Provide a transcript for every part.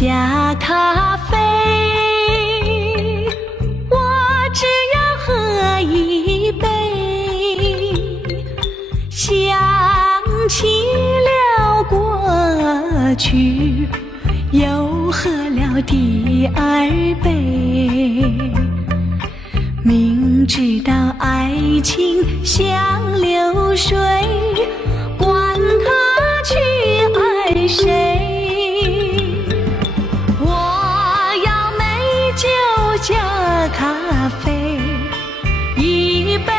加咖啡，我只要喝一杯，想起了过去，又喝了第二杯。明知道爱情像流水，管他去爱谁，我要美酒加咖啡，一杯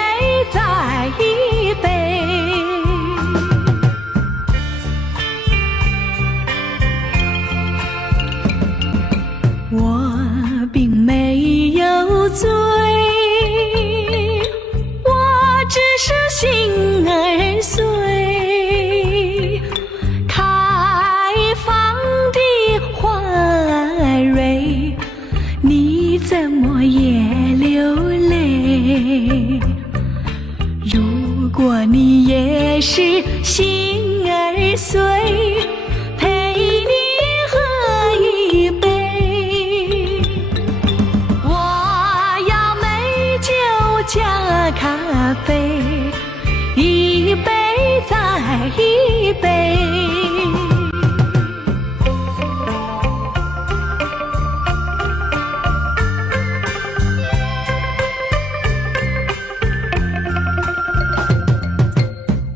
再一杯。我并没有醉，我只是心儿碎，开放的花蕊，你怎么也流泪？如果你也是心儿碎，陪你喝一杯。我要美酒加咖啡，一杯再一杯。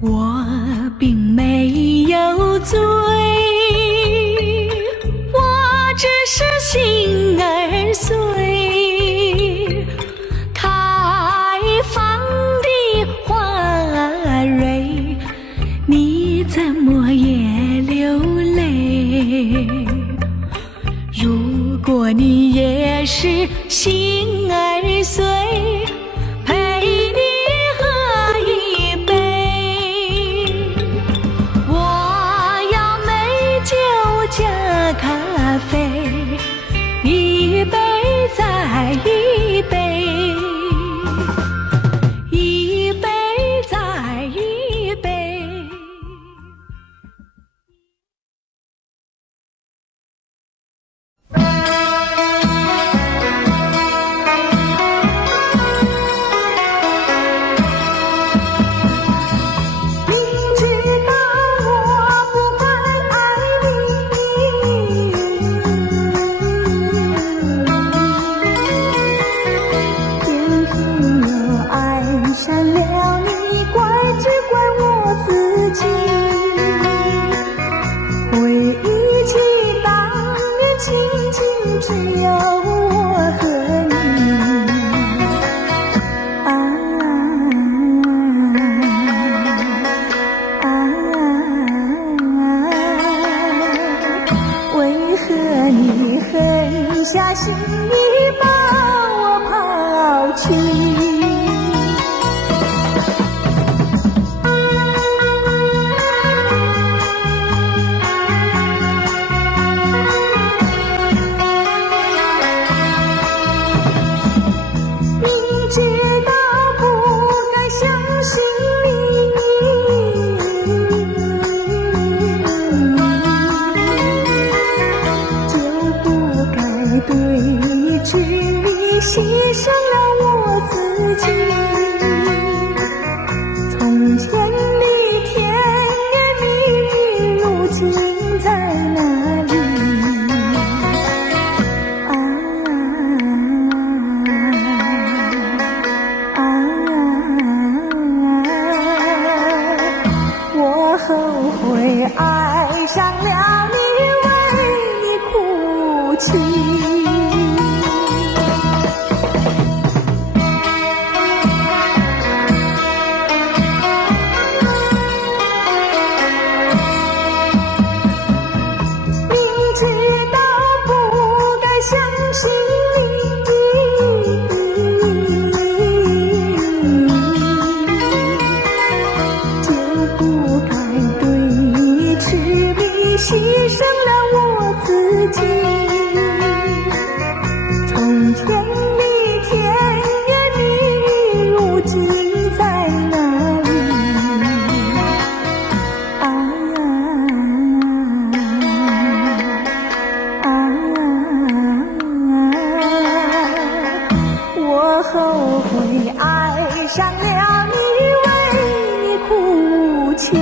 我并没有醉，我只是心儿碎，开放的花蕊，你怎么也流泪？如果你也是心儿碎，陪你喝一杯。我要美酒加咖啡，一杯再一杯，一杯再一杯。明知道我不该爱你，偏偏又爱上了你，怪只怪我自己。回忆起当年情景，只有我和你。为何你狠下心意把我抛弃？明知道不该相信你，就不该对你痴迷，牺牲了我自己。从前的甜言蜜语，如今在哪里？我后悔爱上了你，为你哭泣。明知道不该相信你，就不该对你痴迷，牺牲了我自己。上了你，为你哭泣。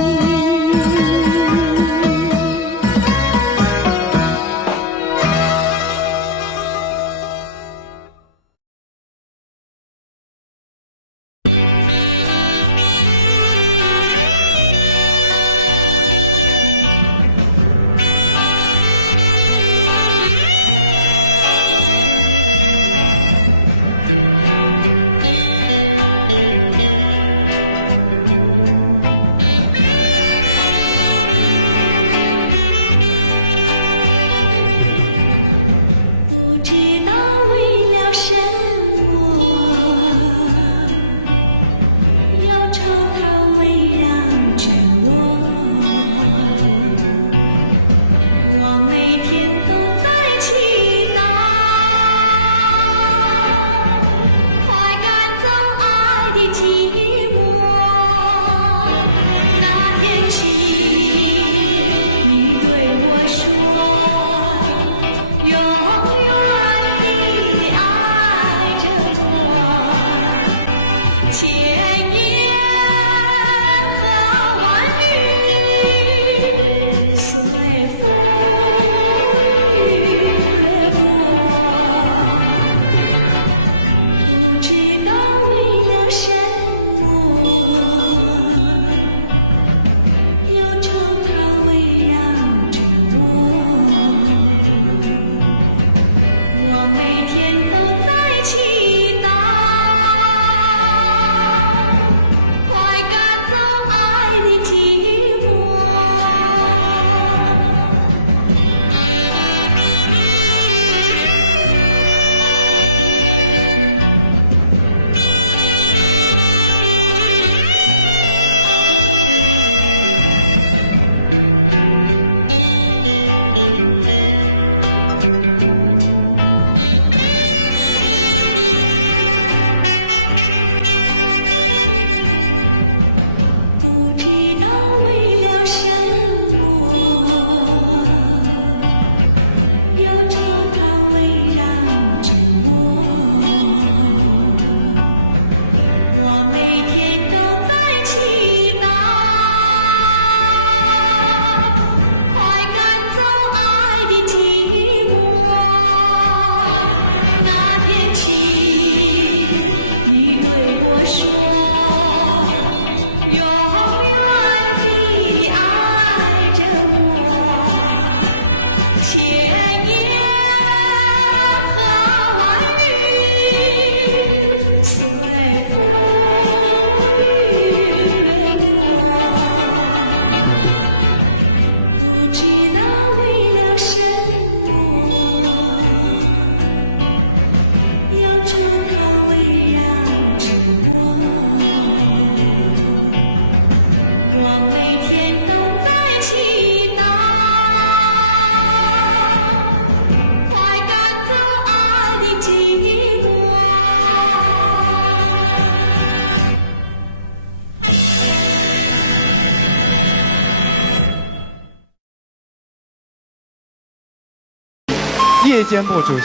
夜间部主席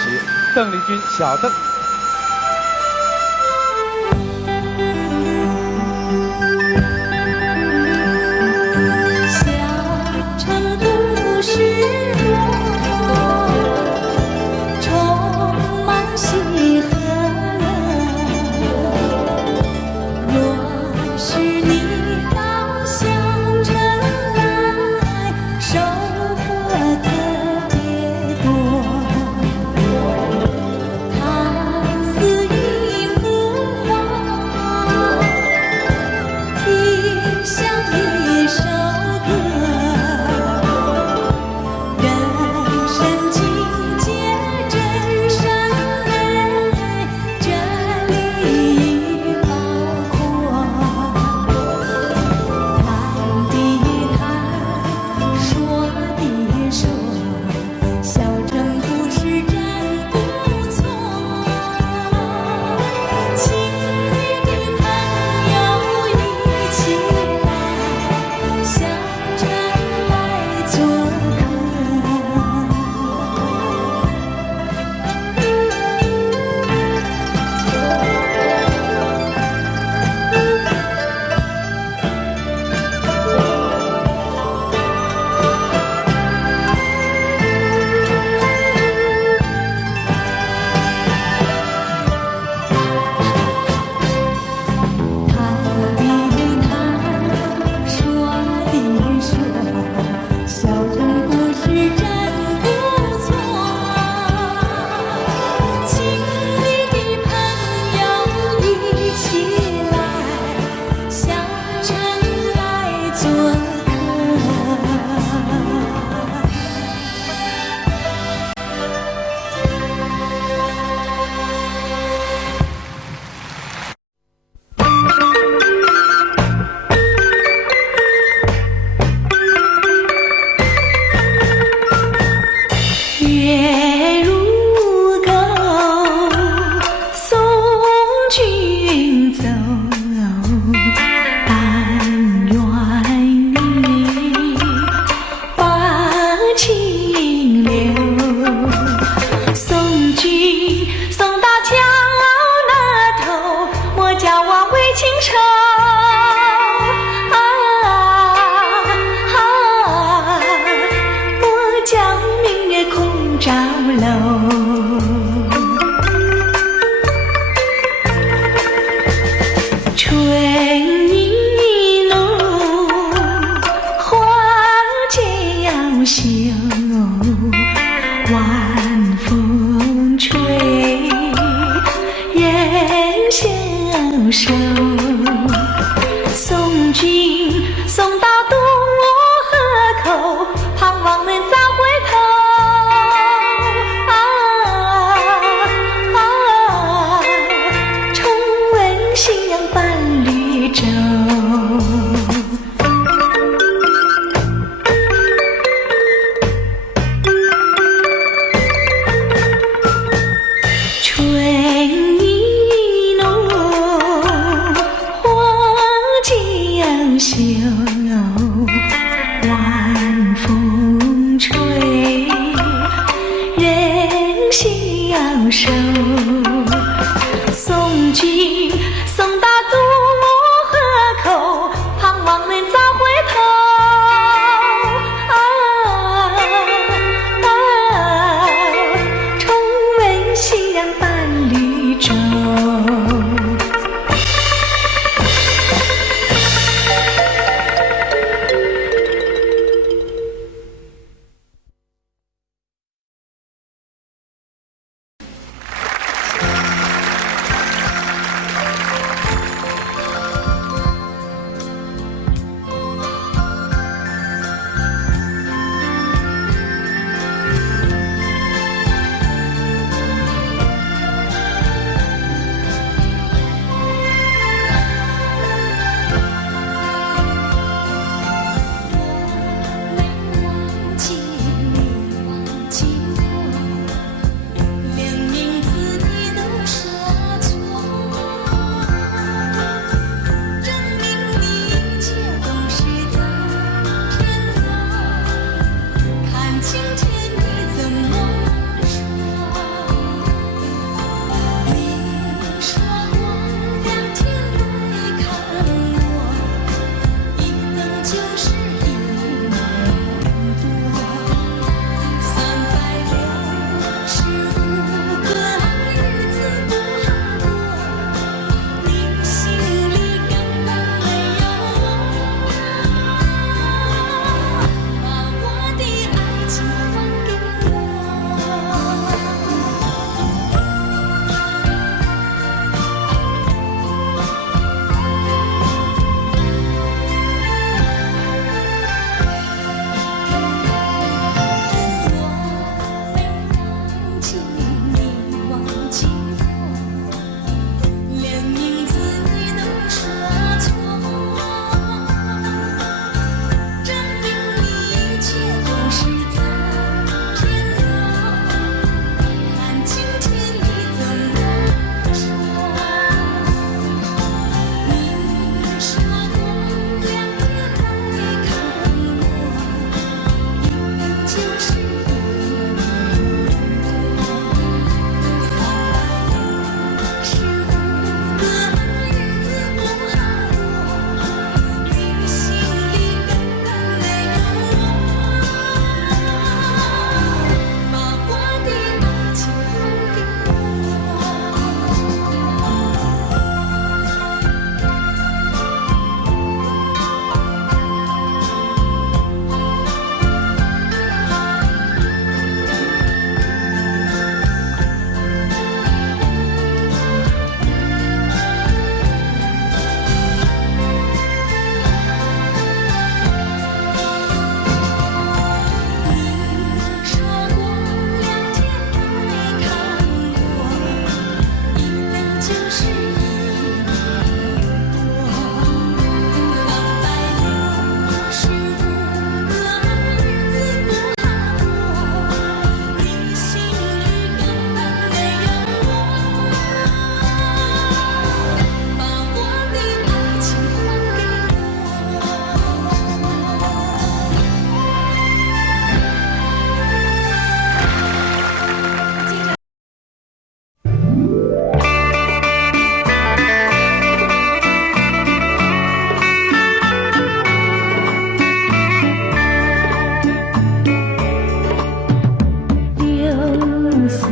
邓丽君，小邓。小城故事充满喜和乐。若是你到小城来，收获特别多。它春意浓，花间要秀，晚风吹，人消瘦。送君送到渡河口，盼望能早回头。重温夕阳伴绿洲。春意浓，花间要秀，晚风吹，人消瘦。送君送到渡河口，盼望能早回头。重温夕阳伴绿洲。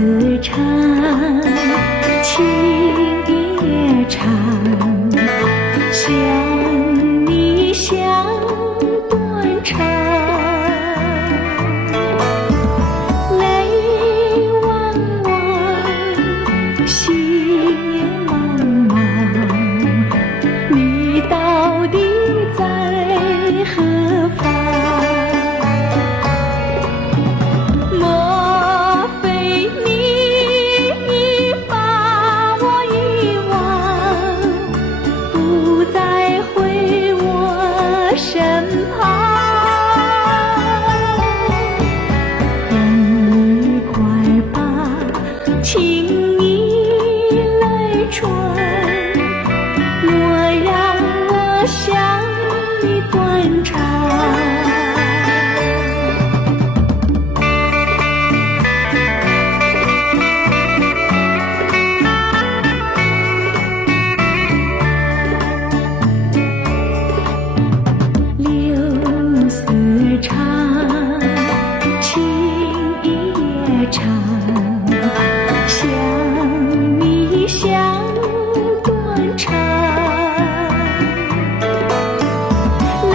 丝长，情也长，想你想断肠，泪汪汪，心也茫茫，你到底在何方？莫非你已把我遗忘，不再回我身旁？人儿快把情意来传，莫让我向你断肠。柳丝长，情也长，想你想断肠，泪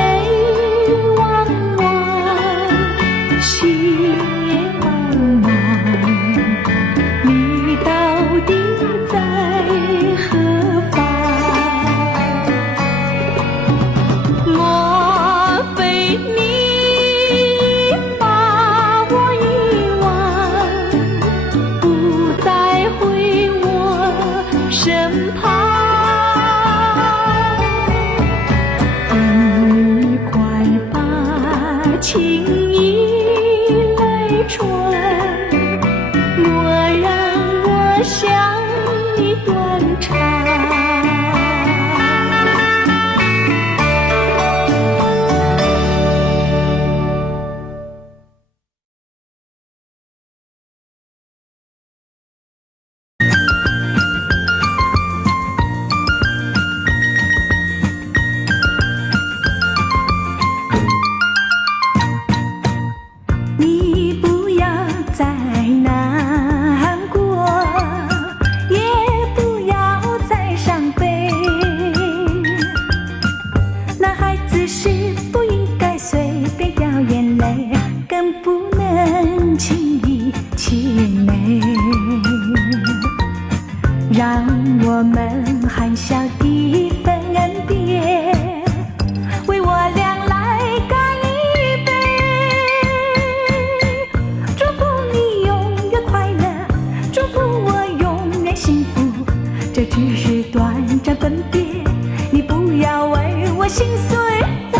汪汪，心也茫茫，你到底在何方？莫非你把我遗忘，不再回我身旁？人儿快把情意来传，莫让我向你断肠。你不要再难过，也不要再伤悲。男孩子是不应该随便掉眼泪，更不能轻易气馁。让我们含笑地分别，为我俩来干一杯。祝福你永远快乐，祝福我永远幸福。这只是短暂分别，你不要为我心碎。我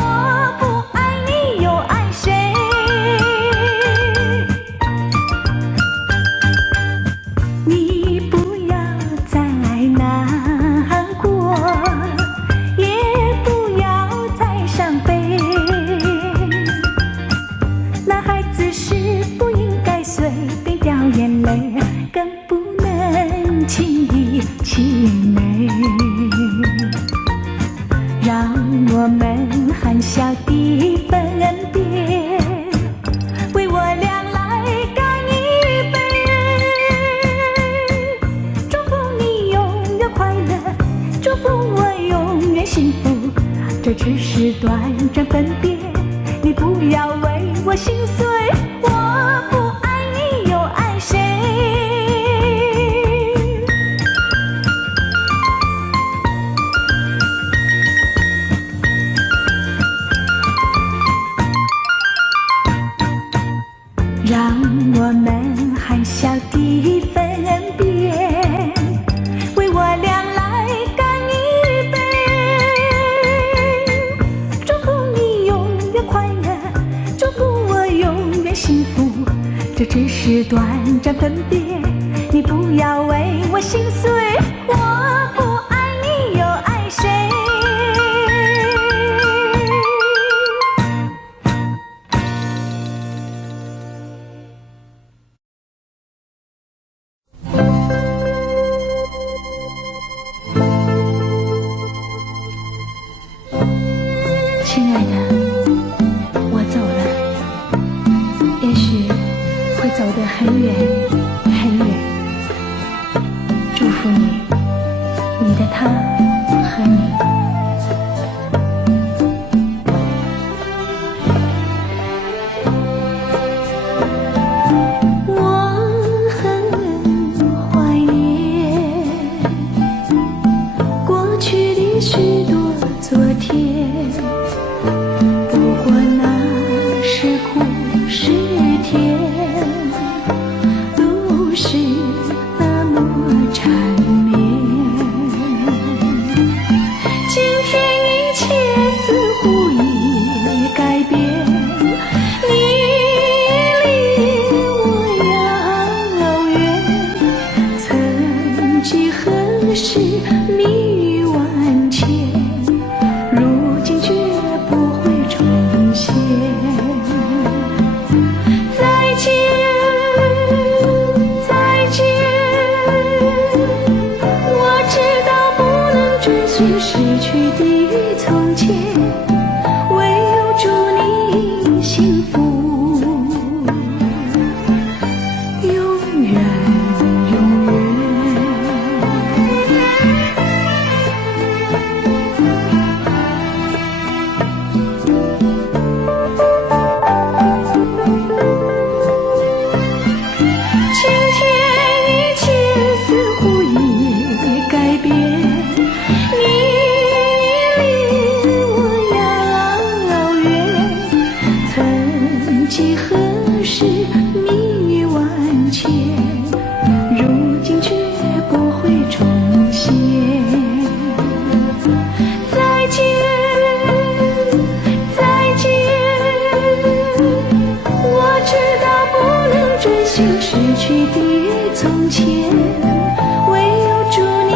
不爱你又爱谁？你不要再难过，也不要再伤悲。男孩子是不应该随便掉眼泪，更不能轻易气馁。让我们含笑地分别，为我俩来干一杯。祝福你永远快乐，祝福我永远幸福。这只是短暂分别，你不要为我心碎。我不爱你又爱谁？让我们含笑地分别，为我俩来干一杯。祝福你永远快乐，祝福我永远幸福。这只是短暂分别，你不要为我心碎。我不爱你又爱谁？亲爱的，我走了，也许会走得很远很远。不是那么缠绵。今天一切似乎已改变，你离我遥远，曾几何时蜜语万千，如今却不会重现。再见，再见，我知道不能追寻失去的从前，唯有祝你幸福，永远永远。今天一切似乎已改变，你离我遥远，曾几何时蜜语万千，如今却不会重现。再见，再见，我知道不能追寻失去的从前，唯有祝你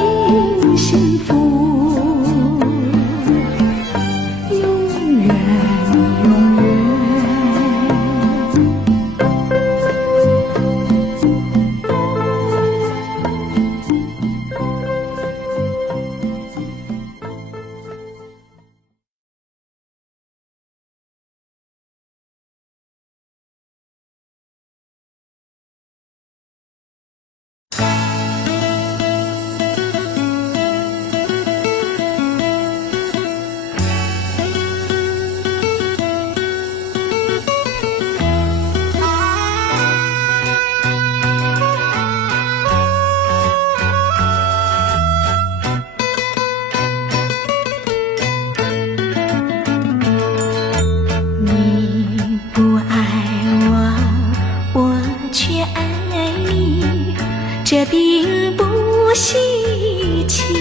幸福，永远永远。你不爱我，我却爱你，这并不稀奇。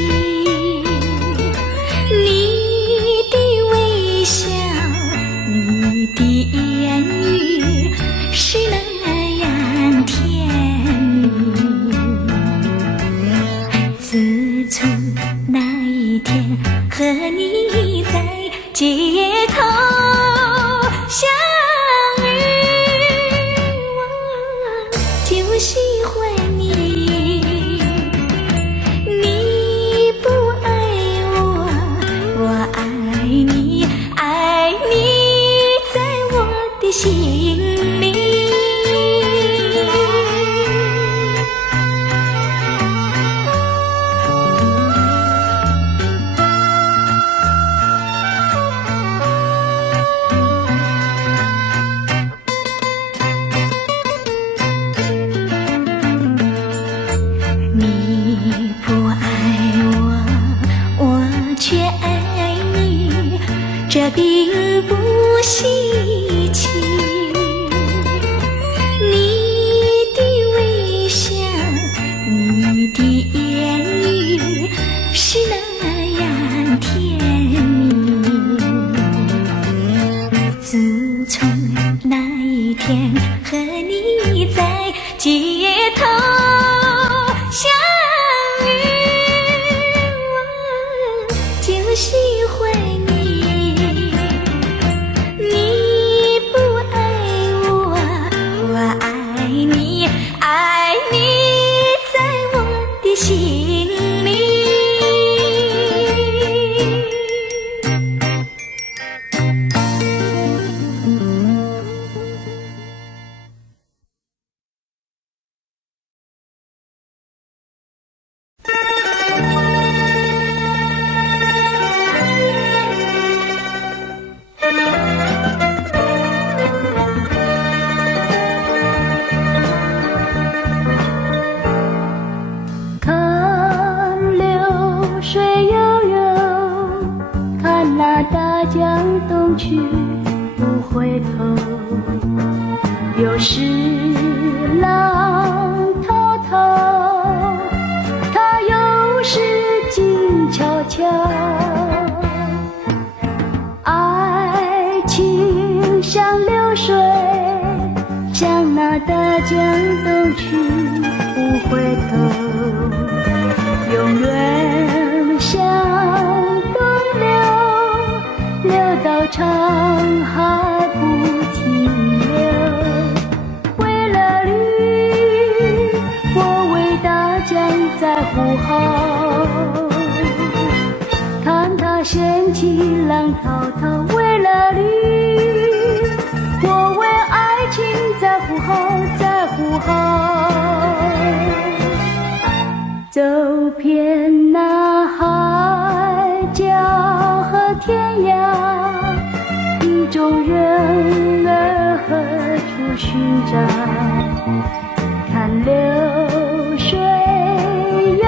你的微笑，你的言语是那样甜蜜。自从那一天和你在街头相遇，我就喜欢你。你不爱我，我爱你，爱你在我的心里。你不爱我，我却爱你，这并不稀奇。你的微笑，你的言语是那样甜蜜。自从那一天和你在街头相遇，我就喜欢你。你不爱我，我爱你，爱你在我的心里。去不回头，有时浪涛江东去不回头，永远向东流，流到长海不停留。为了你，我为大江在呼号，看它掀起浪滔滔。为了你，我为爱情在呼号，在呼号。走遍那海角和天涯，意中人儿何处寻找？看流水悠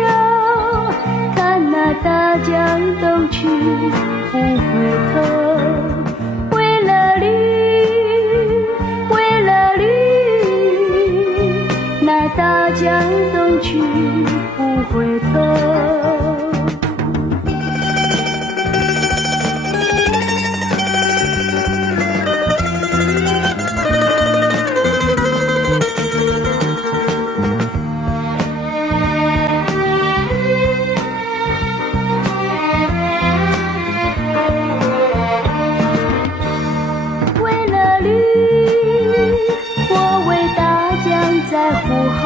悠，看那大江东去不回头。为了你，为了你，那大江东去不回头。在呼号，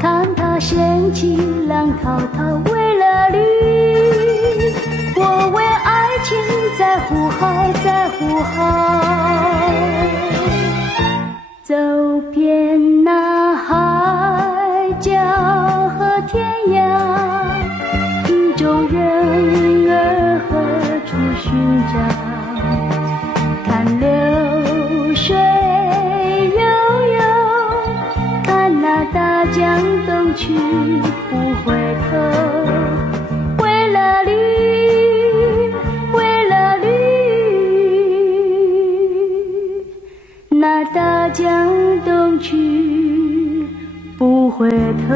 看它掀起浪滔滔。为了你，我为爱情在呼号，在呼号。走遍那海角和天涯，意中人儿何处寻找？看流水大江东去不回头。为了你，为了你，那大江东去不回头。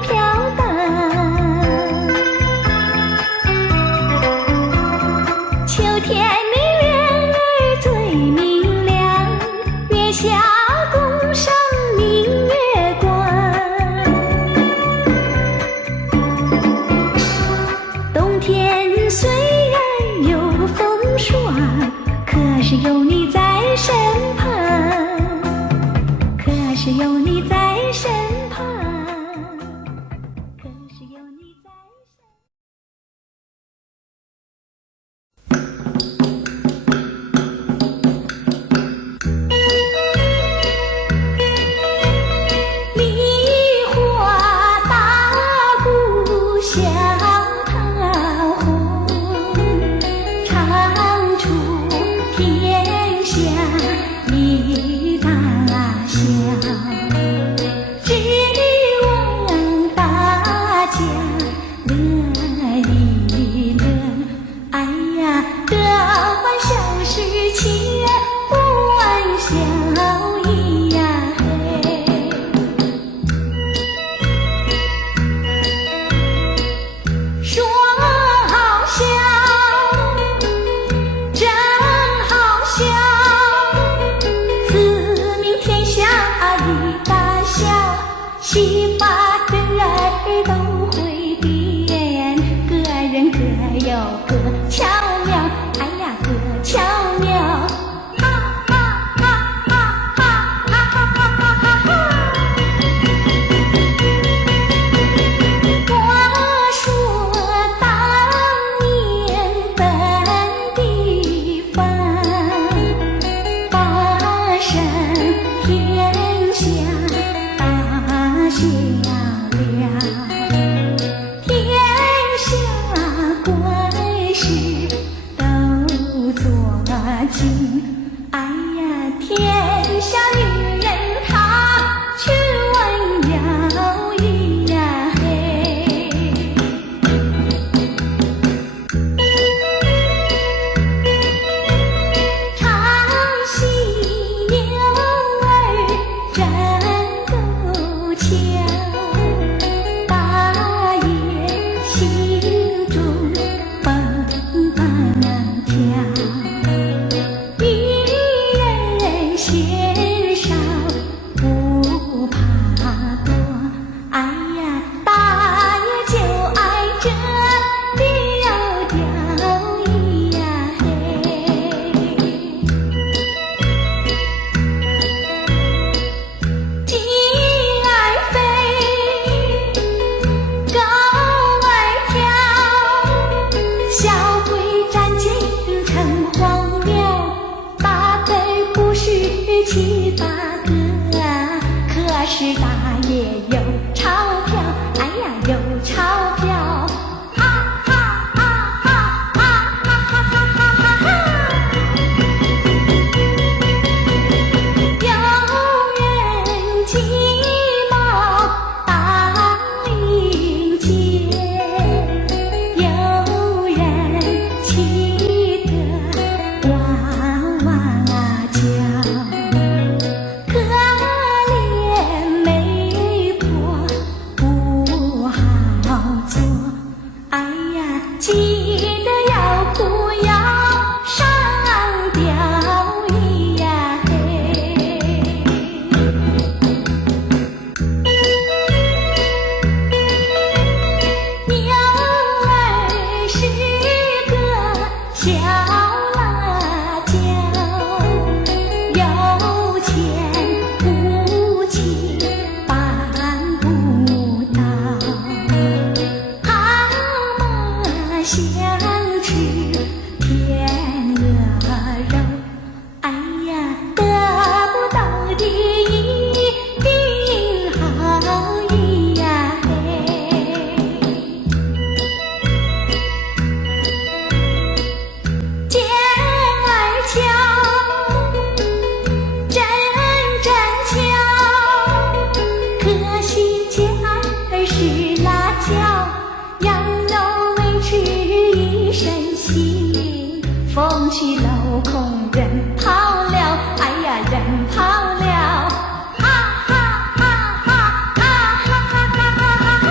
飘荡。秋天明月儿最明亮，月下共赏明月光。冬天虽然有风霜，可是有你在身旁，可是有你在身旁，可是有你在身旁。梨花大鼓小桃红，唱出天下一大笑，只望大家乐一乐。哎呀，得欢笑是千欢笑咿呀嘿。说好笑，真好笑，自明天下一大笑，戏法人儿都会变，个人各有各巧妙，哎呀各巧妙，哈哈哈哈哈哈哈哈哈哈。我说当年本地方，发生天下大笑了，天下怪事都做尽。哎呀，天下女人她去弯腰咿呀嘿。唱戏牛儿真够俏，大爷心中蹦蹦跳，女人嫌少不怕多。哎呀，大爷就爱这调调咿呀嘿。鸡儿飞，狗儿跳，小鬼战进城隍庙，打得不是七八个，可是大爷有钞票，哎呀有钞票，哈哈哈哈哈哈哈哈哈哈。有人鸡毛当令箭，有人气得哇哇叫，可怜媒婆不好做。哎呀，急得要哭要上吊咿呀嘿。牛儿是个小辣椒，有钱无气办不到，蛤蟆想吃天鹅肉，哎呀得不到的一定好咿呀嘿。尖儿巧，真巧，可惜尖儿是辣椒，羊肉维持一身腥，风去楼空人跑了，哎呀人跑了，哈哈哈哈哈哈哈哈哈。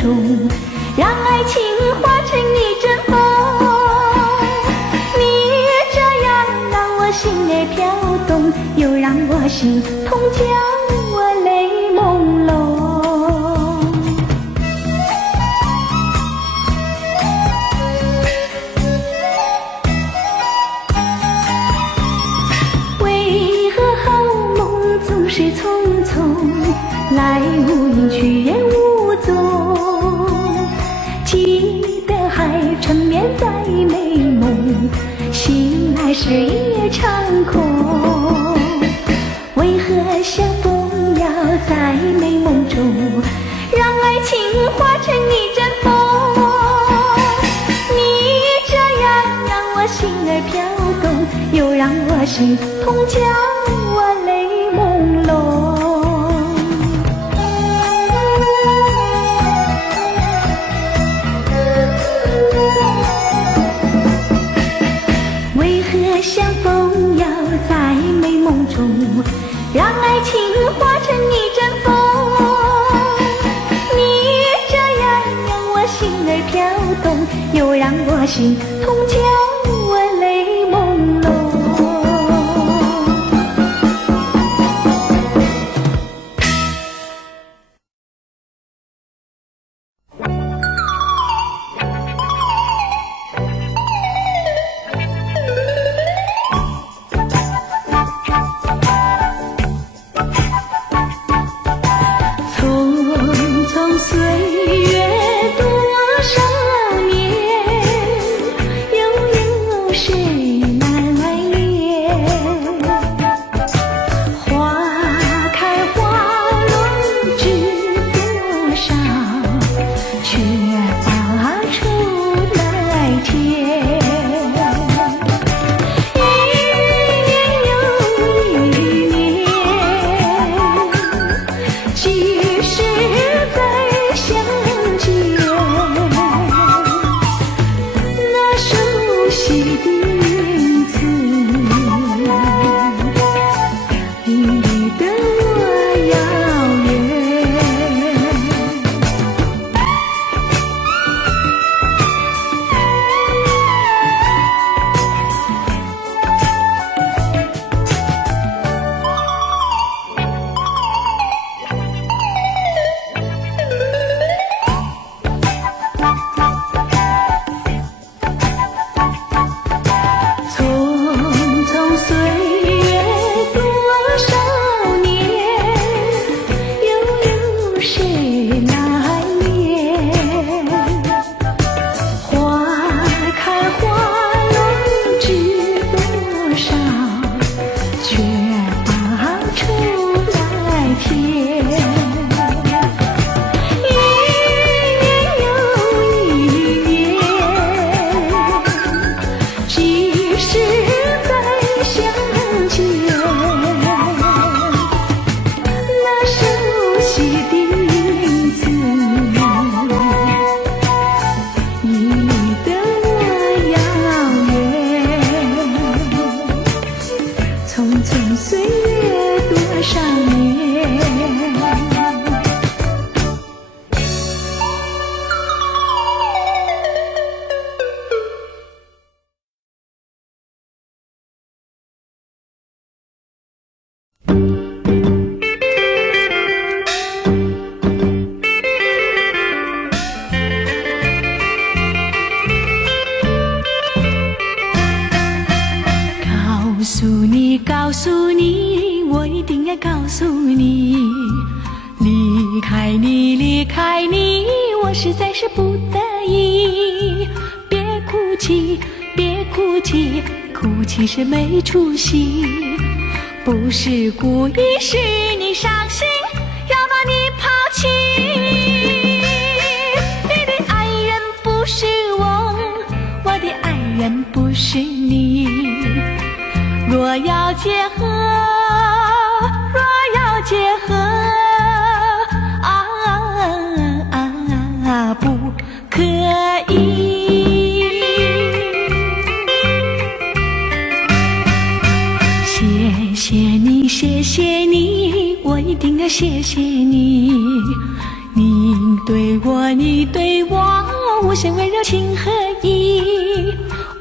中，让爱情化成一阵风。你这样让我心儿飘动，又让我心痛，叫我泪朦胧。为何好梦总是匆匆，来无影去也无踪？记得还缠绵在美梦，醒来时一夜长空。为何相逢要在美梦中，让爱情化成一阵风？你这样让我心儿飘动，又让我心痛，叫我泪朦胧。为何相逢要在美梦中，让爱情化成一阵风？你这样让我心儿飘动，又让我心痛，叫我泪朦胧。岁月多少年，又有谁来怜？花开花落知多少，却把愁来添。一年又一年，几时再相见？那熟悉的名字，已离得我遥远。匆匆岁月多少年，又有谁来怜？花开花落知多少，却把愁来添。一年又一年，几时再相见？那熟悉的名字，已离得我遥远。匆匆岁月多少年。告诉你，我一定要告诉你，离开你，离开你，我实在是不得已。别哭泣，别哭泣，哭泣是没出息。不是故意，是你伤心，要把你抛弃。你的爱人不是我，我的爱人不是你。若要结合，若要结合，不可以。谢谢你，谢谢你，我一定要谢谢你。宁你对我无限温柔情和义，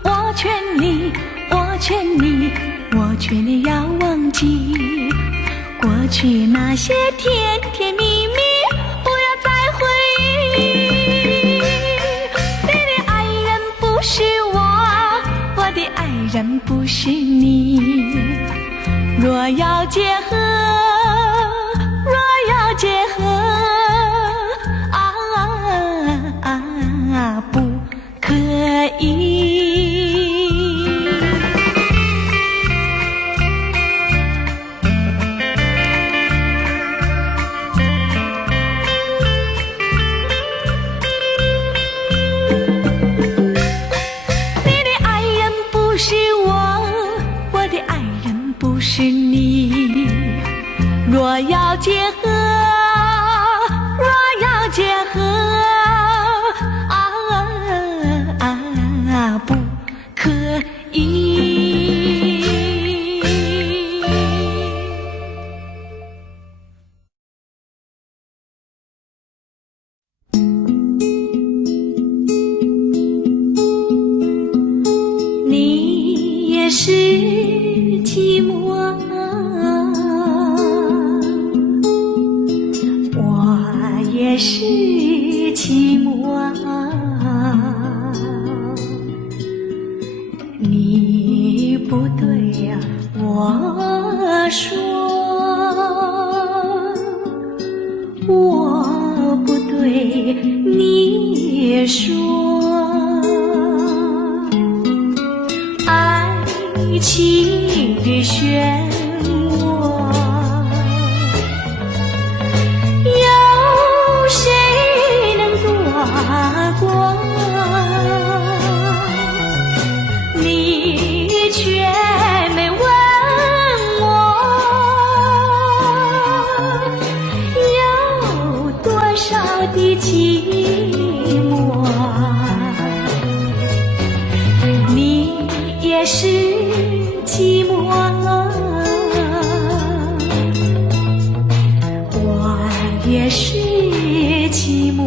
我劝你，我劝你，我劝你要忘记过去那些甜甜蜜蜜，不要再回忆。你的爱人不是我的爱人不是你。若要结合，若要结合，不可以。你的爱人不是我的爱人不是你。若要结合，若要结合，不可以。你也是寂寞，我也是寂寞。你不对呀，我说，我不对，你说，爱情的漩涡，有谁能躲过？你却没问我，有多少的寂寞？你也是寂寞，我也是寂寞。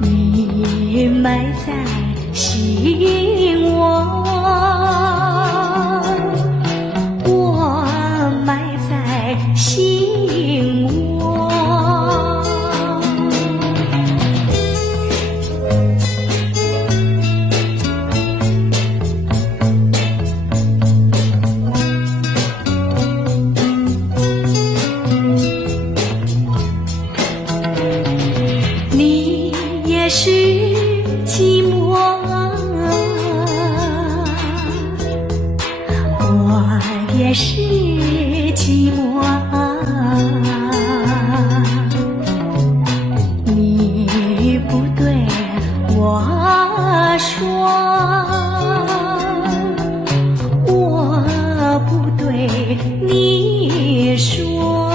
你埋在心窝，我埋在心窝。你也是寂寞，我也是寂寞。你不对我说，我不对你说，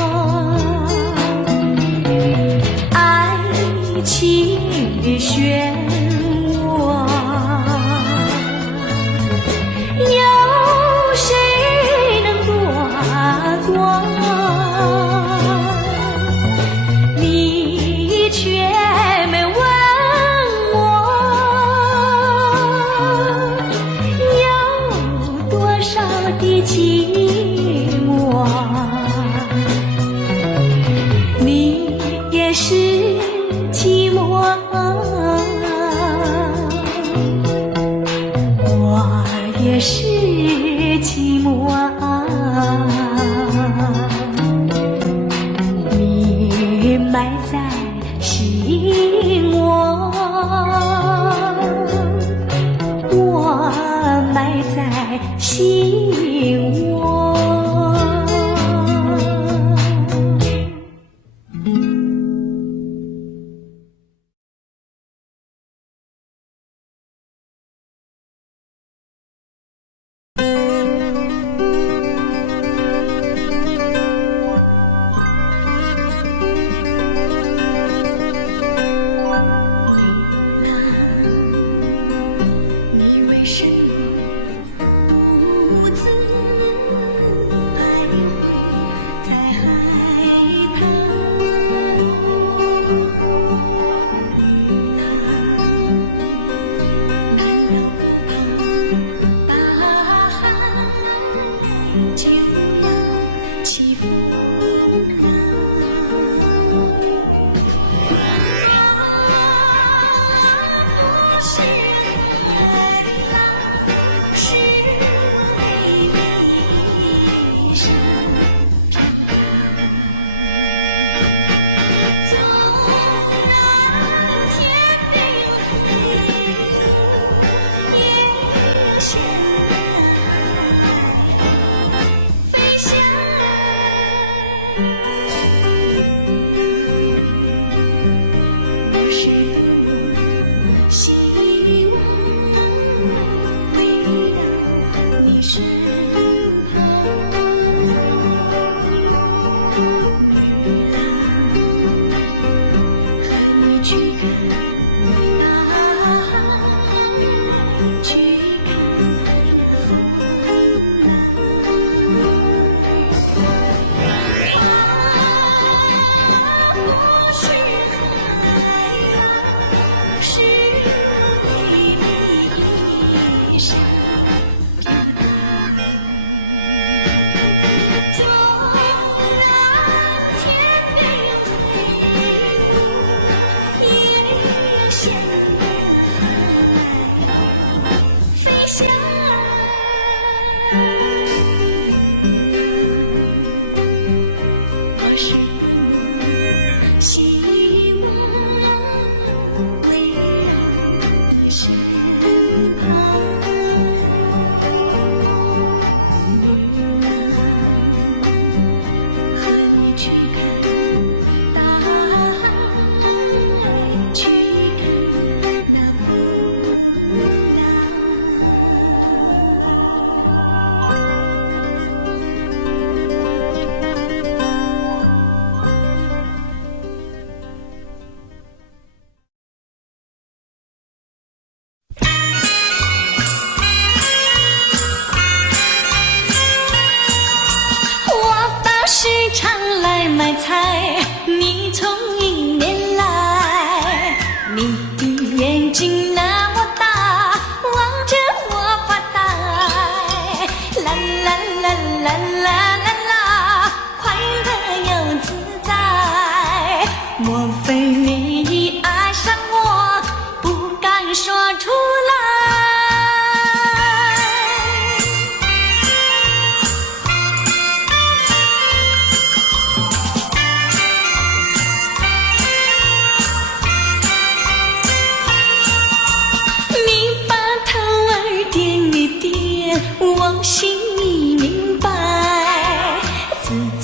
爱情的漩涡，有谁能躲过？你却没问我，有多少的寂寞？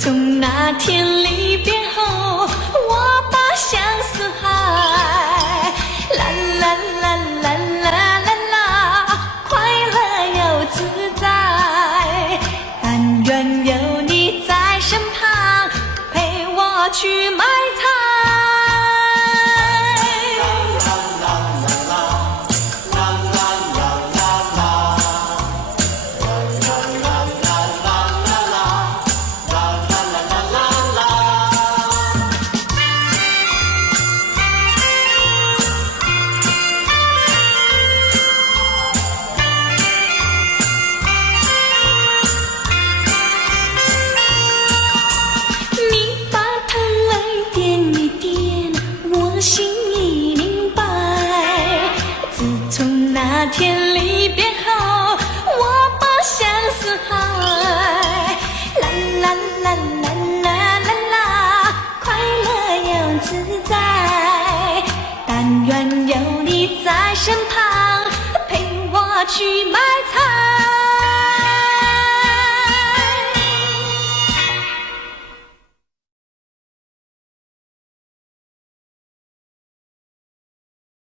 从那天离别后，我把相思海，啦啦啦啦啦啦啦，快乐又自在。但愿有你在身旁，陪我去买菜。心已明白，自从那天离别后，我把相思海，啦啦啦啦啦啦啦，快乐又自在。但愿有你在身旁，陪我去